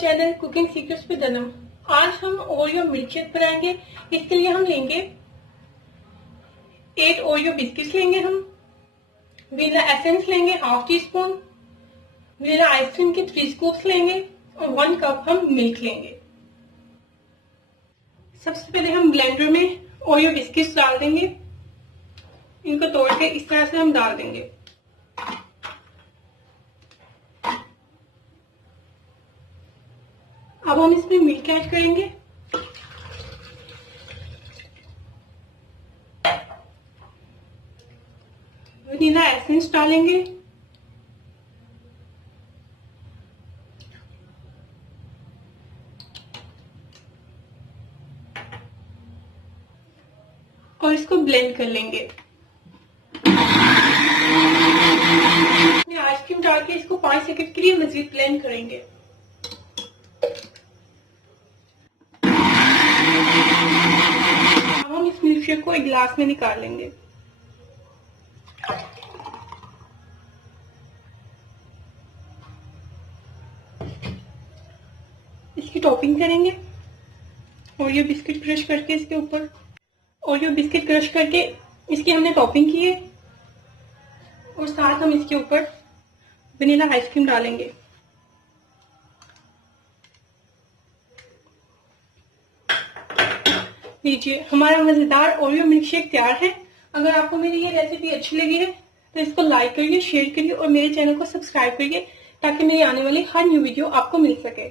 Channel cooking secrets with Anam. आज हम Oreo milkshake बनाएंगे। इसके लिए हम लेंगे 8 ओरियो बिस्किट्स लेंगे, हम वनीला एसेंस लेंगे half tea spoon, vanilla ice cream के 3 स्कूप्स लेंगे और 1 कप हम मिल्क लेंगे। सबसे पहले हम ब्लेंडर में ओरियो बिस्किट्स डाल देंगे। इनको तोड़ के इस तरह से हम डाल देंगे। अब हम इसमें मिल्क ऐड करेंगे। वनीला एसेंस डालेंगे। और इसको ब्लेंड कर लेंगे। आइसक्रीम डाल के इसको 5 सेकंड के लिए मजीद ब्लेंड करेंगे। हम इस मिल्कशेक को एक गिलास में निकाल लेंगे। इसकी टॉपिंग करेंगे ओरियो बिस्किट क्रश करके इसके ऊपर। ओरियो बिस्किट क्रश करके इसकी हमने टॉपिंग की है और साथ हम इसके ऊपर वनीला आइसक्रीम डालेंगे। लीजिए, हमारा मजेदार ओरियो मिल्कशेक तैयार है। अगर आपको मेरी ये रेसिपी अच्छी लगी है तो इसको लाइक करिए, शेयर करिए और मेरे चैनल को सब्सक्राइब करिए ताकि मेरी आने वाली हर न्यू वीडियो आपको मिल सके।